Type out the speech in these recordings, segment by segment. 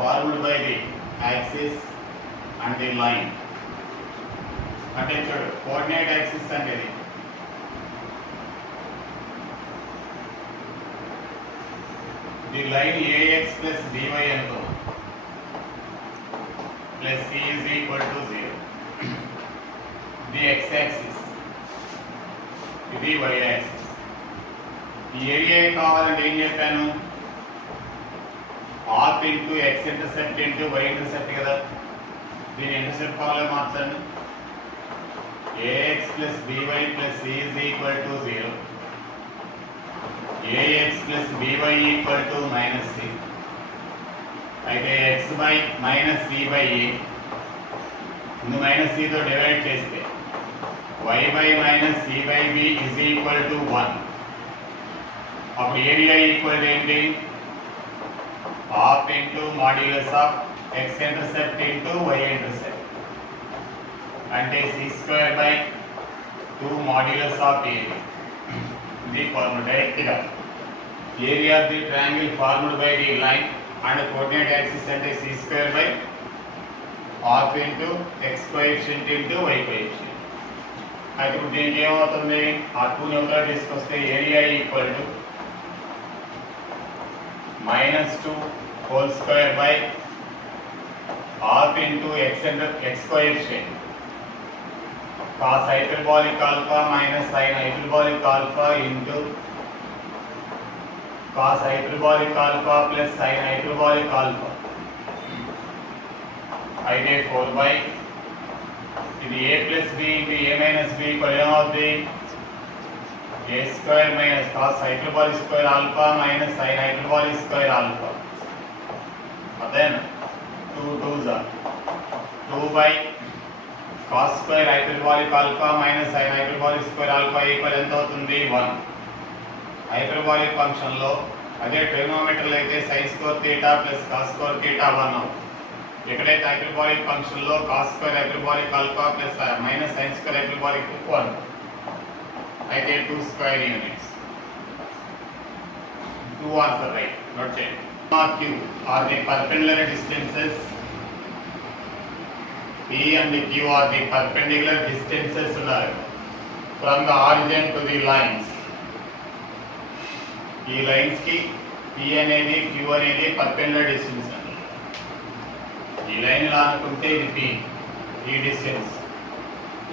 formed by the axis and the line. అంటే చూడు coordinate axis అంటే ఇది the line ax plus by అనుకున్నాం plus c is equal to 0. The x axis ఇది y axis. ఈ ఏరియా కావాలంటే ఏం చెప్పాను half into x intercept into y intercept కదా. దీని ఇంటర్సెప్ట్ ఫార్ములా మార్చండి ax plus by plus c is equal to 0. ax plus by equal to minus c. అయితే x by minus c by a ముందు minus c తో డివైడ్ చేస్తే y by minus c by b is equal to 1. అప్పుడు area equal ఏంటి half into modulus of x intercept into y intercept అంటే c² by 2 modulus of area. ఇది ఫార్ములా డైరెక్ట్గా area of the triangle formed by the line and coordinate axis అంటే c² by half into x coefficient into y coefficient. అయితే ఇప్పుడు దీనికి ఏమవుతుంది ఆ 2 న్యూట్రల్ తీసుకొస్తే area equal to -2 whole square by half into x coefficient cos hyperbolic alpha minus sin hyperbolic alpha into cos hyperbolic alpha plus sin hyperbolic alpha. అయితే 4 by ఇది a plus b into a minus b equal ఏమవుతుంది a square minus cos hyperbolic square alpha minus sin hyperbolic square alpha. Then 2 2s are 2 by cos square hyperbolic alpha minus sin hyperbolic square alpha equal ఎంత అవుతుంది 1. Hyperbolic function లో అదే ట్రిగోనోమెట్రీ అయితే sin square theta plus cos square theta 1 అవుతుంది. ఎక్కడైతే hyperbolic function లో cos square hyperbolic alpha plus minus sin square hyperbolic 1 అయితే 2 square units. 2 answer right. Note చేయండి. Q are the perpendicular distances. P and Q are the perpendicular distances from the origin to the lines. ఈ లైన్స్ కి P అనేది Q అనేది perpendicular distance అండి. ఈ లైన్ ఇలా అనుకుంటే ఇది P ఈ డిస్టెన్స్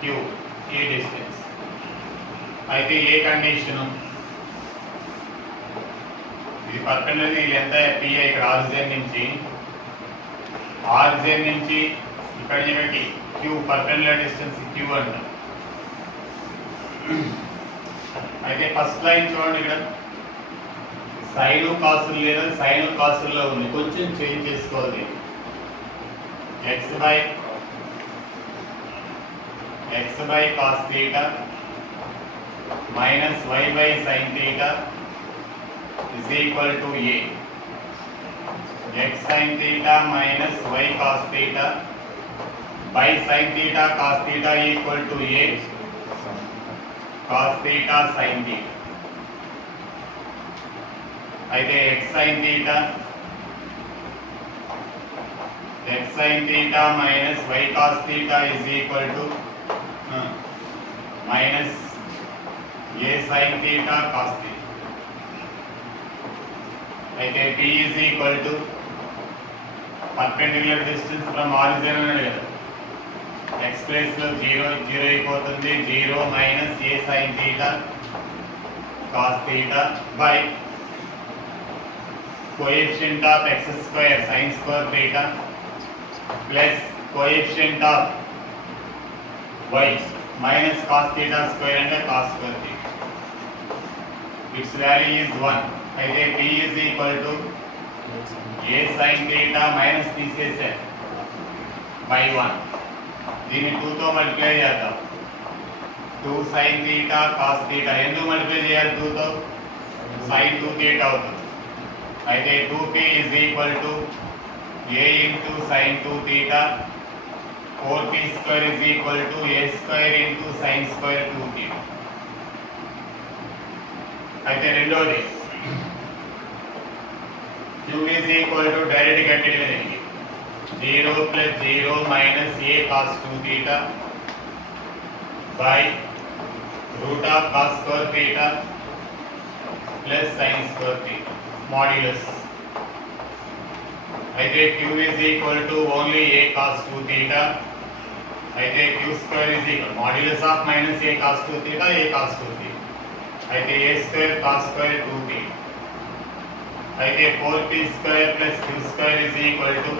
Q ఈ డిస్టెన్స్. అయితే ఏ కండిషన్ ఇది perpendicular ఇది ఎంత P ఇక్కడ ఆరిజిన్ నుంచి ఇక్కడ ఇక్కడికి Q పర్పెండిక్యులర్ డిస్టెన్స్ Q అంట. అయితే ఫస్ట్ లైన్ చూడండి ఇక్కడ సైన్ కాసులు లేదా సైన్ కాసుల్లో ఉంది కొంచెం చేంజ్ చేసుకోవాలి. x by cos theta minus y by sin theta is equal to a. x sin theta minus y cos theta by sin theta cos theta equal to a cos theta sin theta. అయితే x sin theta minus y cos theta is equal to minus a sin theta cos theta. అయితే p is equal to perpendicular distance from origin అన్నాడు కదా. x place లో 0 అయిపోతుంది 0 minus a sin theta cos theta by coefficient of x square sin square theta plus coefficient of y minus cos theta square and cos square theta. Its value is 1. అయితే p is equal to a sin theta minus తీసేసే by 1. దీన్ని 2 తో మల్టిప్లై చేద్దాం. 2 sin theta cos theta ఎందుకు మల్టిప్లై చేయాలి 2 తో sin 2 theta అవుతుంది. అయితే 2p is equal to a into sin 2 theta 4p square is equal to a square into sin square 2 theta. అయితే రెండోది Q is equal to direct get it करेंगे 0 plus 0 minus a cos 2 theta by root of cos square theta plus sin square theta modulus. అయితే Q is equal to only a cos 2 theta. అయితే Q square is equal modulus of minus a cos 2 theta a cos 2 theta. అయితే a square cos square 2 theta. అయితే 4p square plus q square is equal to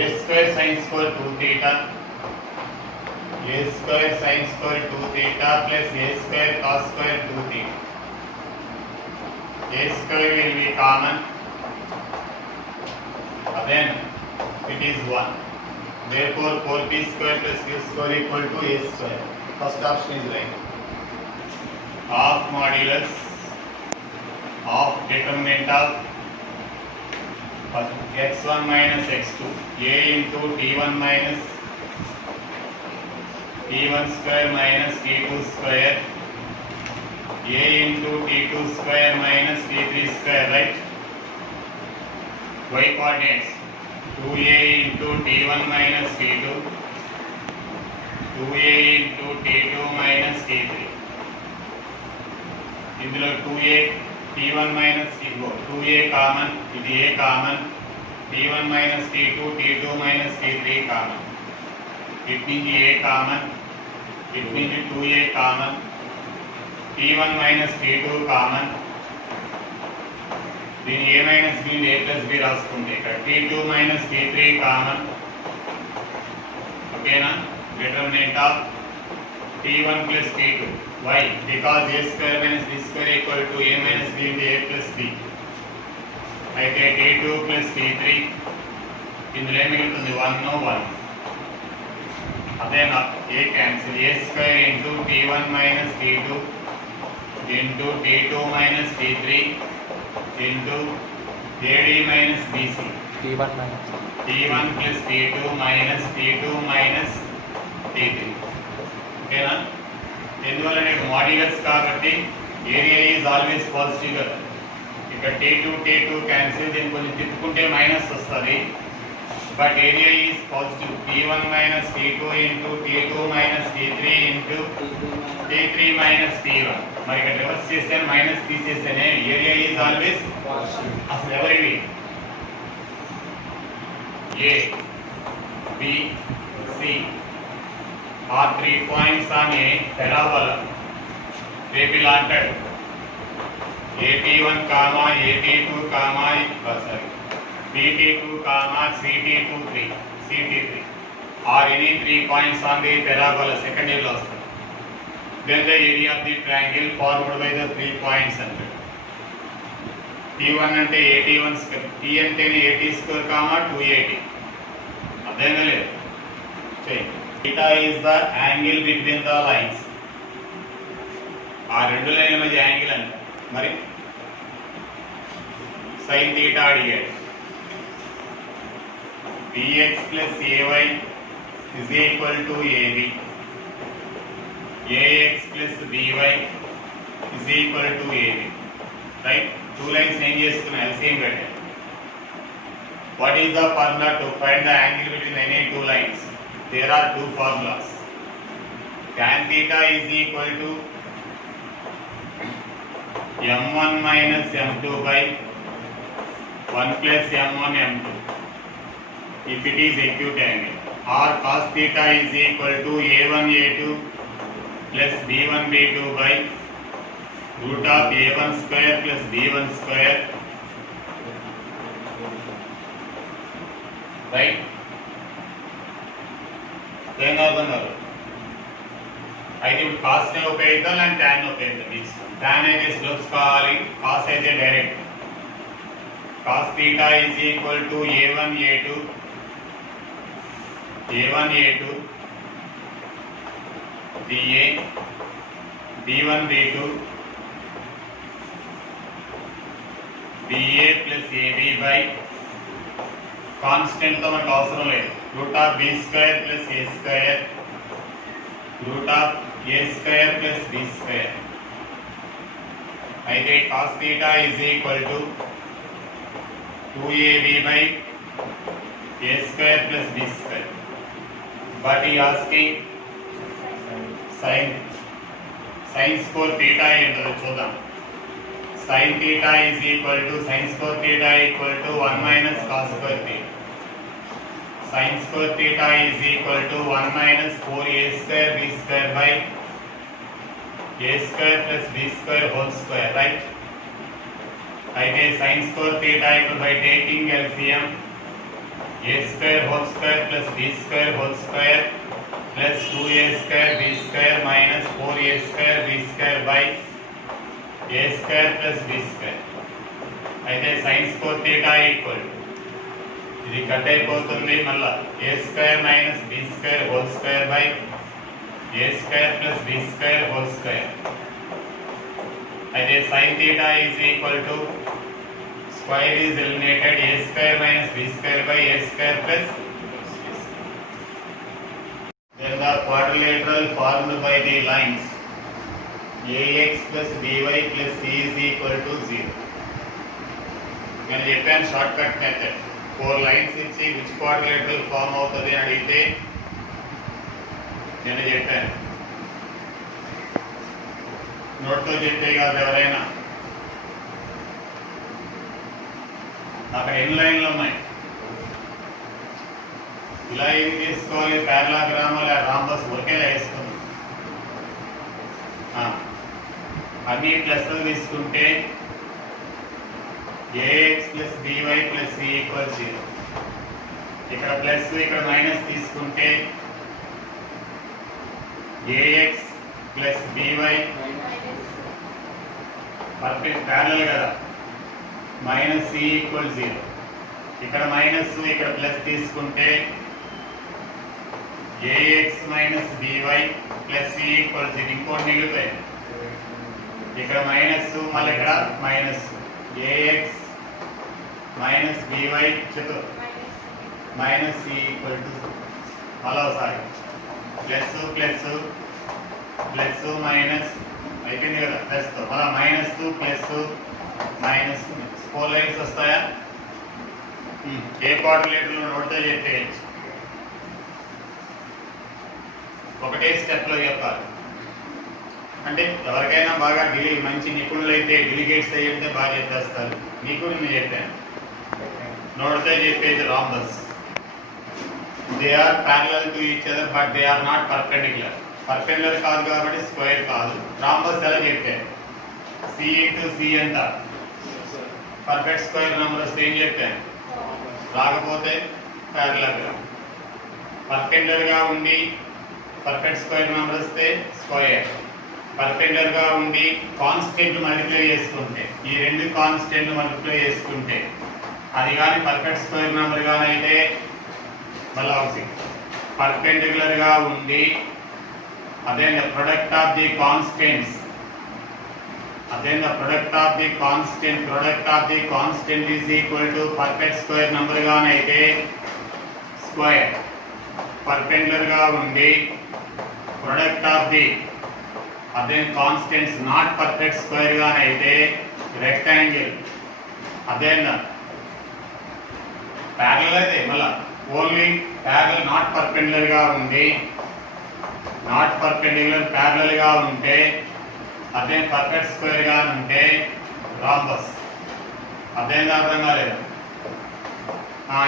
a square sin square 2 theta a square sin square 2 theta plus a square cos square 2 theta. A square will be common, then it is 1. Therefore 4p square plus q square equal to a square. First option is right. Half modulus of determinant of x1 minus x2 a into t1 minus t1 square minus t2 square a into t2 square minus t3 square, right? Y coordinates 2a into t1 minus t2 2a into t2 minus t3 ఇందులో 2a t1 minus t2 2a common ఇది a common t1 minus t2 t2 minus t3 common it నుంచి a common it నుంచి 2a common t1 minus t2 common దీని a minus b a plus b రాసుకుంటే ఇక్కడ t2 minus t3 common ఓకేనా determinant of t1 plus t2 why because a square minus b square equal to a minus b into a plus b అయితే t2 plus t3 ఇందులో ఏమి మిగులుతుంది 1 1 అదే నా a cancel a square into t1 minus t2 into t2 minus t3 into ad minus bc t1 minus t1 plus t2 minus t2 minus t3 ఓకేనా ఎందువల్ల నేను మాడ్యులస్ కాబట్టి ఏరియా ఈజ్ ఆల్వేస్ పాజిటివ్ కదా ఇక్కడ t2 క్యాన్సిల్ దీన్ని కొంచెం తిప్పుకుంటే మైనస్ వస్తుంది but area is positive t1 minus t2 into t2 minus t3 into t3 minus t1 మరి ఇక్కడ రివర్స్ చేస్తే మైనస్ తీసేస్తేనే ఏరియా ఈజ్ ఆల్వేస్ అసలు ఎవరివి A B C are 3 points on a parabola. They will antaడు at1 comma at2 comma bt2 comma ct3 are any 3 points on the parabola second year లో వస్తుంది. Then the area of the triangle formed by the 3 points అంటాడు. t1 అంటే at1 square t అంటేనే at square comma 2at అర్థమైందా లేదు theta is the angle between the lines ఆ రెండు లైన్ల మధ్య యాంగిల్ అంట మరి sin theta అడిగాడు bx plus ay is equal to ab ax plus by is equal to ab right two lines ఏం చేసుకున్నా LCM పెట్టారు what is the formula to find the angle between any two lines there are two formulas tan theta is equal to m1 minus m2 by 1 plus m1 m2 if it is acute angle or cos theta is equal to a1 a2 plus b1 b2 by root of a1 square plus b1 square right ఏం అర్థమన్నారు అయితే ఇప్పుడు కాస్ట్ని ఉపయోగిద్దాం లేదంటే ట్యాన్ ఉపయోగిద్దాం ట్యాన్ అయితే స్లోప్స్ కావాలి కాస్ అయితే direct cos theta is equal to a1 a2 dA b1 b2 dA plus ab by constant తో మనకు అవసరం లేదు root of b square plus a square root of a square plus b square అయితే cos theta is equal to 2ab by a square plus b square. But he asking sin square theta ఏంటో చూద్దాం. sin theta is equal to sin square theta equal to 1 minus cos square theta. Sin square theta is equal to 1 minus 4a square b square by a square plus b square whole square, right? అయితే sin square theta equal by taking LCM a square whole square plus b square whole square plus 2a square b square minus 4a square b square by a square plus b square. అయితే sin square theta equal ఇది కట్ అయిపోతుంది మళ్ళా a square minus b square whole square by a square plus b square whole square. అయితే sin theta is equal to square is eliminated a square minus b square by a square plus b square. Then the quadrilateral formed by the lines ax plus by plus c is equal to 0. నేను చెప్పాను short cut method 4 లైన్స్ ఇచ్చి which quadrilateral form అవుతుంది అని అడిగితే నేను చెప్పాను నోట్తో చెప్పే కాదు ఎవరైనా. అక్కడ ఎన్ని లైన్లు ఉన్నాయి, ఇలా ఏం తీసుకోవాలి, పారలాగ్రామ్ లేదా రాంబస్ ఒకేలా వేసుకుంది. అన్ని ప్లస్లు తీసుకుంటే ax plus by plus c equals 0. ఇక్కడ ప్లస్ ఇక్కడ మైనస్ తీసుకుంటే ax plus by perfect parallel కదా, మైనస్ c ఈక్వల్ 0. ఇక్కడ మైనస్ ఇక్కడ ప్లస్ తీసుకుంటే ax minus by plus c equal 0. ఇంకోటి మిగులుతాయి, ఇక్కడ మైనస్ మళ్ళీ ఇక్కడ మైనస్ ax minus by చెప్పు మైనస్ c ఈక్వల్ టు మళ్ళీ ఒకసారి ప్లస్ ప్లస్ ప్లస్ మైనస్ అయిపోయింది కదా, ప్లస్తో మళ్ళీ మైనస్ ప్లస్ మైనస్ 4 లైన్స్ వస్తాయా? ఏ క్వాడ్రిలేటర్లో నోట్తో చెప్పేయచ్చు, ఒకటే స్టెప్లో చెప్పాలి. అంటే ఎవరికైనా బాగా మంచి నిపుణులు అయితే డెలిగేట్స్ అయితే బాగా చెప్పేస్తారు. మీకు నేను చెప్పాను నోట్తో చెప్పేది rhombus. They are parallel to each other but they are not perpendicular. Perpendicular కాదు కాబట్టి స్క్వేర్ కాదు. రాంబస్ ఎలా చెప్పాను, సి ఇంటూ సి ఎంత పర్ఫెక్ట్ స్క్వేర్ నెంబర్ వస్తే ఏం చెప్పాను, రాకపోతే ప్యారలగ్రామ్. పర్పెండిక్యులర్గా ఉండి పర్ఫెక్ట్ స్క్వేర్ నెంబర్ వస్తే స్క్వేర్. పర్పెండిక్యులర్గా ఉండి కాన్స్టెంట్ మల్టిప్లై చేసుకుంటే, ఈ రెండు కాన్స్టెంట్ మల్టిప్లై చేసుకుంటే అది కానీ పర్ఫెక్ట్ స్క్వేర్ నెంబర్ కానీ అయితే మళ్ళీ ఒకటి పర్పెండిక్యులర్గా ఉండి అదే product of the constants product of the constant is equal to perfect square number గాని అయితే స్క్వేర్. పర్పెండిక్యులర్ గా ఉండి ప్రొడక్ట్ ఆఫ్ ది అదే కాన్స్టెంట్స్ నాట్ పర్ఫెక్ట్ స్క్వేర్ గాని అయితే రెక్టాంగిల్. అదేనా ప్యారలల్ అయితే మళ్ళా ఓన్లీ ప్యారలల్ నాట్ పర్పెండిక్యులర్ గా ఉండి నాట్ పర్పెండిక్యులర్ ప్యారలల్ గా ఉంటే అదే పర్ఫెక్ట్ స్క్వేర్ గా ఉంటే రాంబస్. అదేం అర్థం కాలేదు,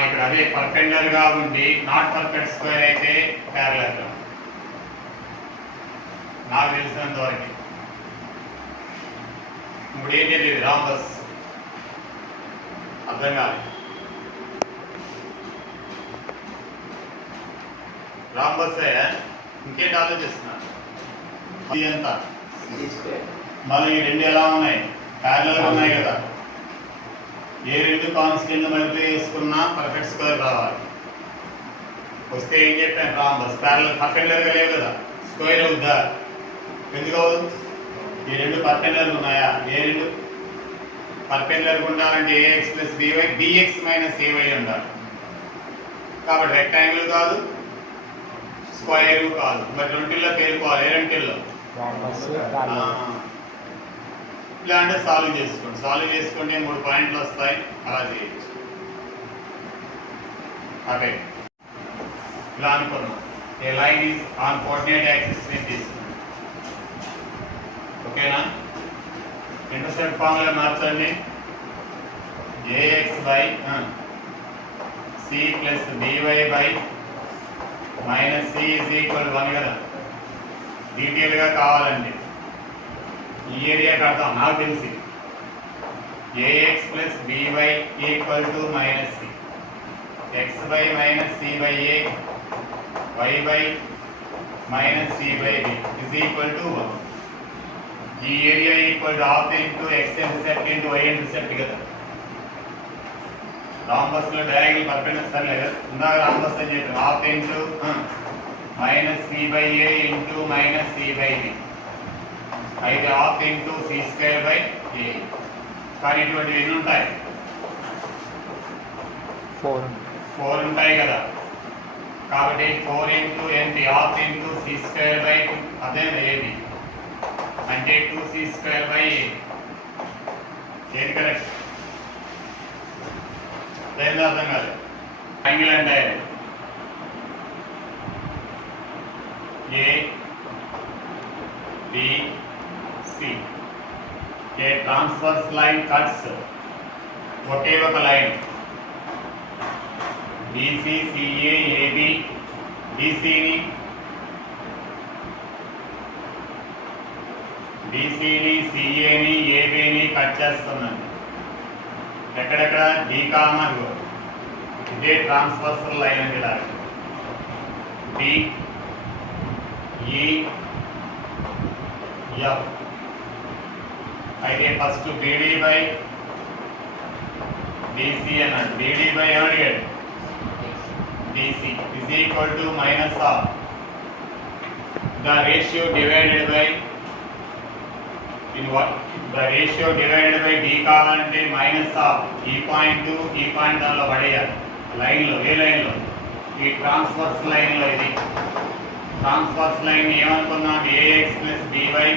ఇక్కడ అదే పర్పెండిక్యులర్ గా ఉండి నాట్ పర్ఫెక్ట్ స్క్వేర్ అయితే ప్యారలల్. నాకు తెలిసినంత వరకు ఇప్పుడు ఏం తెలియదు రాంబస్. అర్థం కాదు, రాంబస్ ఇంకేంటి ఆలోచిస్తున్నారు ఎంత మళ్ళీ ఈ రెండు ఎలా ఉన్నాయి, ప్యారలల్ ఉన్నాయి కదా. ఏ రెండు కాన్స్టెంట్ మల్టిప్లై చేసుకున్నా పర్ఫెక్ట్ స్క్వేర్ రావాలి. వస్తే ఏం చెప్పాను, రాంబస్. ప్యారలల్ పర్పెండిక్యులర్గా లేవు కదా, స్క్వేర్ అవుద్దా? ఎందుకు అవ్వదు? ఈ రెండు పర్పెండిక్యులర్ ఉన్నాయా? ఏ రెండు పర్పెండిక్యులర్ ఉండాలంటే A X plus B Y B X minus A Y ఉండాలి. కాబట్టి రెక్టాంగిల్ కాదు, స్క్వేర్ కాదు. మరి రెండుల్లో పేరుకోవాలి. ఏ రెండుల్లో ఇలా అంటే సాల్వ్ చేసుకోండి. సాల్వ్ చేసుకుంటే 3 పాయింట్లు వస్తాయి. అలా చేయొచ్చు. అదే ఇలా అనుకున్నాం. A line is on coordinate axis ని తీసుకున్నాం. ఓకేనా? ఇంటర్సెప్ట్ ఫార్ములా మార్చండి. ax by c plus by by minus c is equal 1 కదా. డీటెయిల్గా కావాలండి. ఈ ఏరియా కడతాం. నాకు తెలిసి ax plus by equal to minus c, x by minus c by a, y by minus c by b is equal to 1. ఈ area equal to half into x intercept into y intercept కదా. రాంబస్ లో diagonal perpendicular లేదు. ఇందాక రాంబస్ అని చెప్పాను. Half into minus c by a into minus c by b, అయితే half into c square by a. కానీ ఇటువంటివి ఎన్ని ఉంటాయి? 4 ఉంటాయి కదా. కాబట్టి 4 ఇంటూ ఏంటి? Half into c square by 2, అదే ఏది అంటే 2c స్క్వేర్ బై a. ఏది కరెక్ట్? దేని అర్థం కాదు. యాంగిల్ అంటే a b c. A transverse line cuts ఒకే ఒక లైన్ bc ca ab. bcని caని abని కట్ చేస్తుందండి. ఎక్కడెక్కడ? d కామా ఇదే ట్రాన్స్వర్సల్ లైన్ అండి. ఇలా d e f. అయితే ఫస్ట్ bd బై bc అన్నాడు. bd బై ఏమడిగాడు? bc is equal to minus of the ratio divided by in what? The ratio divided by d కావాలంటే minus of ఈ point ఈ point దానిలో పడేయాలి. లైన్లో ఏ లైన్లో? ఈ ట్రాన్స్వర్స్ లైన్లో. ఇది ట్రాన్స్వర్స్ లైన్ ఏమనుకున్నాం? ax plus by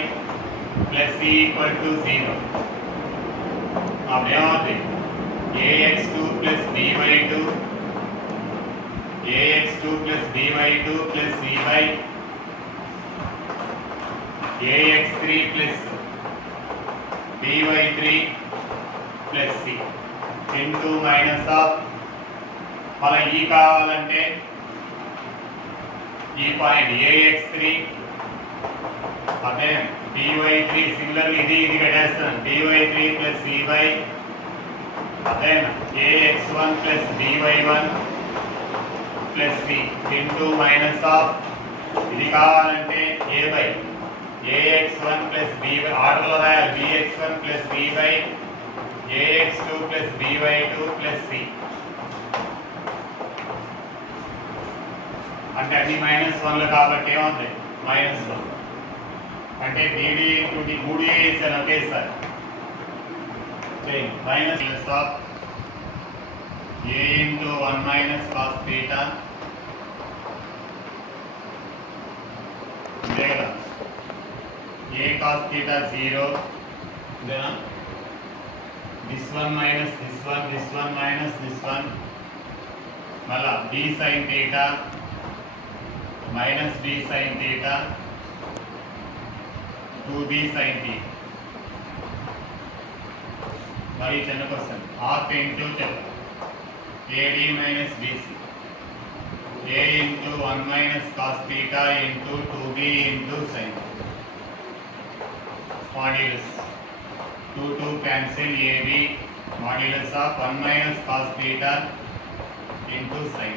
plus c equal to 0. అప్పుడు ఏమవుతుంది? ax2 plus by2 ax2 plus by2 plus c by ax3 plus by3 plus c into minus of మళ్ళీ ఈ కావాలంటే ఈ పాయింట్ ax3 అదే by3 సిమిలర్ ఇది కట్టేస్తాను. by3 ప్లస్ c బై అదే ax1 plus by1 plus c into minus of ఇది కావాలంటే a by ax1 plus b by ఆర్డర్లో రాయాలి. bx1 plus b by ax2 plus by2 plus c. అంటే అన్ని -1 కాబట్టి ఏమవుతుంది? -1 అంటే bd ఇంటూ d 3 వేసాను ఒకేసారి. Minus of a into 1 minus cos theta అంతే కదా. a cos theta 0, then this one minus this one, this one minus this one, mala b sin theta minus b sin theta 2b sin theta. మరి చిన్న question. Half into ad minus bc, a into 1 minus cos theta into 2b into sin. Modulus 2 cancel ab, modulus of 1 minus cos theta into sin.